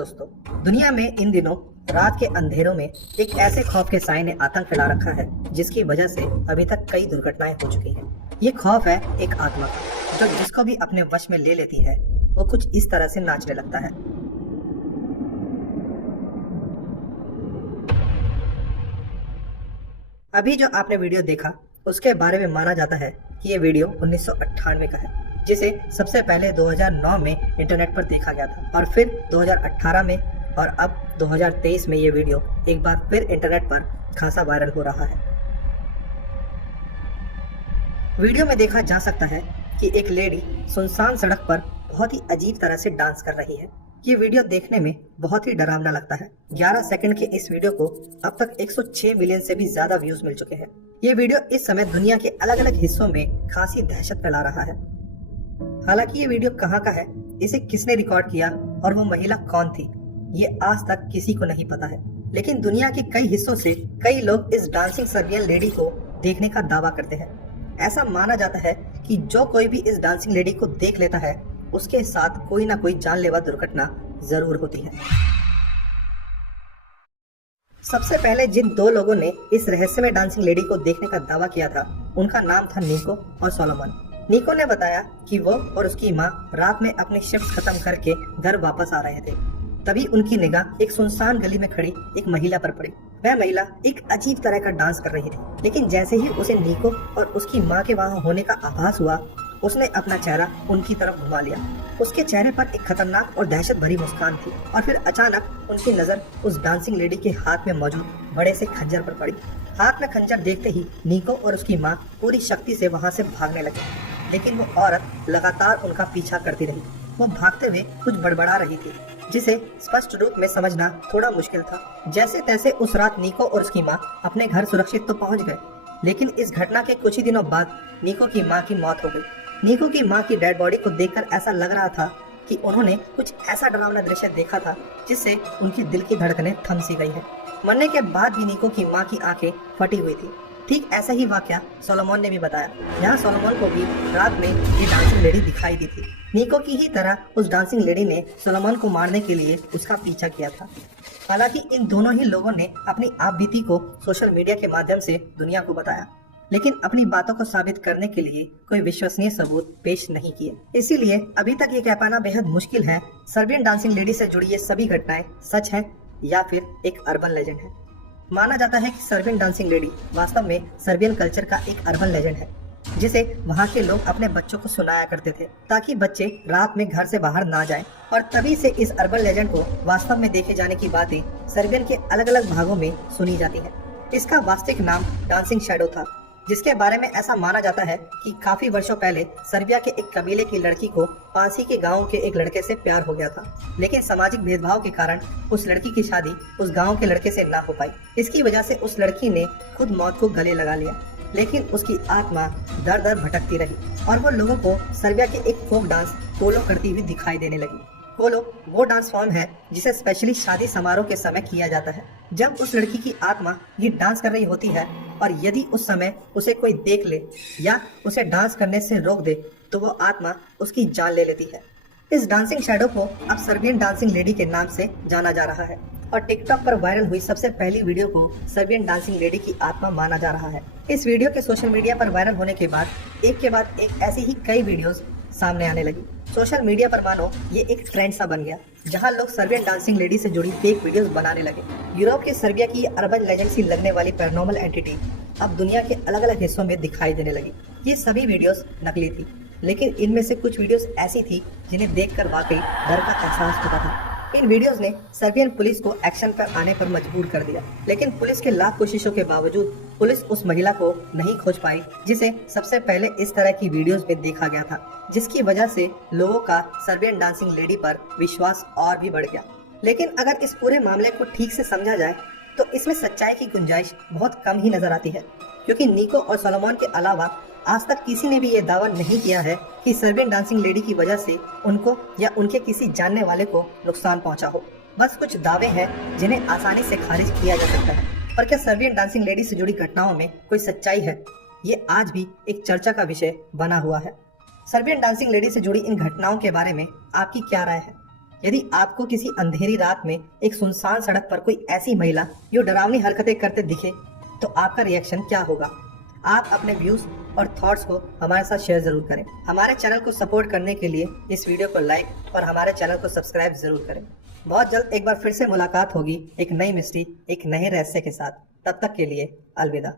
दोस्तों, दुनिया में इन दिनों रात के अंधेरों में एक ऐसे खौफ के साए ने आतंक फैला रखा है जिसकी वजह से अभी तक कई दुर्घटनाएं हो चुकी हैं। ये खौफ है एक आत्मा का, जो जिसको भी अपने वश में ले लेती है वो कुछ इस तरह से नाचने लगता है। अभी जो आपने वीडियो देखा उसके बारे में माना जाता है कि ये वीडियो 1998 का है, जिसे सबसे पहले 2009 में इंटरनेट पर देखा गया था और फिर 2018 में और अब 2023 में ये वीडियो एक बार फिर इंटरनेट पर खासा वायरल हो रहा है। वीडियो में देखा जा सकता है कि एक लेडी सुनसान सड़क पर बहुत ही अजीब तरह से डांस कर रही है। ये वीडियो देखने में बहुत ही डरावना लगता है। 11 सेकंड के इस वीडियो को अब तक 106 मिलियन से भी ज्यादा व्यूज मिल चुके हैं। ये वीडियो इस समय दुनिया के अलग अलग हिस्सों में खासी दहशत फैला रहा है। हालांकि ये वीडियो कहाँ का है, इसे किसने रिकॉर्ड किया और वो महिला कौन थी, ये आज तक किसी को नहीं पता है। लेकिन दुनिया के कई हिस्सों से कई लोग इस डांसिंग सर्बियन लेडी को देखने का दावा करते हैं। ऐसा माना जाता है कि जो कोई भी इस डांसिंग लेडी को देख लेता है उसके साथ कोई ना कोई जानलेवा दुर्घटना जरूर होती है। सबसे पहले जिन दो लोगों ने इस रहस्यमय डांसिंग लेडी को देखने का दावा किया था उनका नाम था निको और सोलोमन। निको ने बताया कि वो और उसकी माँ रात में अपनी शिफ्ट खत्म करके घर वापस आ रहे थे। तभी उनकी निगाह एक सुनसान गली में खड़ी एक महिला पर पड़ी। वह महिला एक अजीब तरह का डांस कर रही थी, लेकिन जैसे ही उसे निको और उसकी माँ के वहाँ होने का आभास हुआ उसने अपना चेहरा उनकी तरफ घुमा लिया। उसके चेहरे पर एक खतरनाक और दहशत भरी मुस्कान थी और फिर अचानक उनकी नजर उस डांसिंग लेडी के हाथ में मौजूद बड़े से खंजर पर पड़ी। हाथ में खंजर देखते ही निको और उसकी माँ पूरी शक्ति से वहाँ से भागने लगे, लेकिन वो औरत लगातार उनका पीछा करती रही। वो भागते हुए कुछ बड़बड़ा रही थी जिसे स्पष्ट रूप में समझना थोड़ा मुश्किल था। जैसे तैसे उस रात निको और उसकी माँ अपने घर सुरक्षित तो पहुँच गए, लेकिन इस घटना के कुछ ही दिनों बाद निको की माँ की मौत हो गई। निको की माँ की डेड बॉडी को देखकर ऐसा लग रहा था कि उन्होंने कुछ ऐसा डरावना दृश्य देखा था जिससे उनकी दिल की धड़कनें थम सी गई है। मरने के बाद भी निको की माँ की आंखें फटी हुई थी। ठीक ऐसा ही वाकया सोलोमन ने भी बताया। यहाँ सोलोमन को भी रात में ये डांसिंग लेडी दिखाई दी थी। निको की ही तरह उस डांसिंग लेडी ने सोलोमन को मारने के लिए उसका पीछा किया था। हालांकि इन दोनों ही लोगों ने अपनी आपबीती को सोशल मीडिया के माध्यम से दुनिया को बताया, लेकिन अपनी बातों को साबित करने के लिए कोई विश्वसनीय सबूत पेश नहीं किए। इसीलिए अभी तक ये कह पाना बेहद मुश्किल है सर्बियन डांसिंग लेडी से जुड़ी ये सभी घटनाएं सच है या फिर एक अर्बन लेजेंड है। माना जाता है कि सर्बियन डांसिंग लेडी वास्तव में सर्बियन कल्चर का एक अर्बन लेजेंड है, जिसे वहाँ के लोग अपने बच्चों को सुनाया करते थे ताकि बच्चे रात में घर से बाहर ना जाएं। और तभी से इस अर्बन लेजेंड को वास्तव में देखे जाने की बातें सर्बियन के अलग अलग भागों में सुनी जाती है। इसका वास्तविक नाम डांसिंग शैडो था, जिसके बारे में ऐसा माना जाता है कि काफी वर्षों पहले सर्बिया के एक कबीले की लड़की को पास ही के गांव के एक लड़के से प्यार हो गया था, लेकिन सामाजिक भेदभाव के कारण उस लड़की की शादी उस गांव के लड़के से ना हो पाई। इसकी वजह से उस लड़की ने खुद मौत को गले लगा लिया, लेकिन उसकी आत्मा दर दर भटकती रही और वो लोगों को सर्बिया के एक फोक डांस कोलो करती हुई दिखाई देने लगी। कोलो वो डांस फॉर्म है जिसे स्पेशली शादी समारोह के समय किया जाता है। जब उस लड़की की आत्मा ये डांस कर रही होती है और यदि उस समय उसे कोई देख ले या उसे डांस करने से रोक दे तो वो आत्मा उसकी जान ले लेती है। इस डांसिंग शैडो को अब सर्बियन डांसिंग लेडी के नाम से जाना जा रहा है और टिकटॉक पर वायरल हुई सबसे पहली वीडियो को सर्बियन डांसिंग लेडी की आत्मा माना जा रहा है। इस वीडियो के सोशल मीडिया पर वायरल होने के बाद एक ऐसी ही कई वीडियोस सामने आने लगी। सोशल मीडिया पर मानो ये एक ट्रेंड सा बन गया, जहां लोग सर्बियन डांसिंग लेडी से जुड़ी फेक वीडियोस बनाने लगे। यूरोप के सर्बिया की अर्बन लेजेंड सी लगने वाली पैरानॉर्मल एंटिटी अब दुनिया के अलग अलग हिस्सों में दिखाई देने लगी। ये सभी वीडियोस नकली थी, लेकिन इनमें से कुछ वीडियोस ऐसी थी जिन्हें देखकर वाकई डर का एहसास होता था। इन वीडियोस ने सर्बियन पुलिस को एक्शन पर आने पर मजबूर कर दिया, लेकिन पुलिस के लाख कोशिशों के बावजूद पुलिस उस महिला को नहीं खोज पाई जिसे सबसे पहले इस तरह की वीडियोस में देखा गया था, जिसकी वजह से लोगों का सर्बियन डांसिंग लेडी पर विश्वास और भी बढ़ गया। लेकिन अगर इस पूरे मामले को ठीक से समझा जाए तो इसमें सच्चाई की गुंजाइश बहुत कम ही नजर आती है, क्योंकि निको और सोलोमन के अलावा आज तक किसी ने भी ये दावा नहीं किया है कि सर्बियन डांसिंग लेडी की वजह से उनको या उनके किसी जानने वाले को नुकसान पहुंचा हो। बस कुछ दावे हैं जिन्हें आसानी से खारिज किया जा सकता है। पर क्या सर्बियन डांसिंग लेडी से जुड़ी घटनाओं में कोई सच्चाई है, ये आज भी एक चर्चा का विषय बना हुआ है। सर्बियन डांसिंग लेडी से जुड़ी इन घटनाओं के बारे में आपकी क्या राय है? यदि आपको किसी अंधेरी रात में एक सुनसान सड़क पर कोई ऐसी महिला जो डरावनी हरकतें करते दिखे तो आपका रिएक्शन क्या होगा? आप अपने व्यूज और थॉट्स को हमारे साथ शेयर जरूर करें। हमारे चैनल को सपोर्ट करने के लिए इस वीडियो को लाइक और हमारे चैनल को सब्सक्राइब जरूर करें। बहुत जल्द एक बार फिर से मुलाकात होगी एक नई मिस्ट्री, एक नए रहस्य के साथ। तब तक के लिए अलविदा।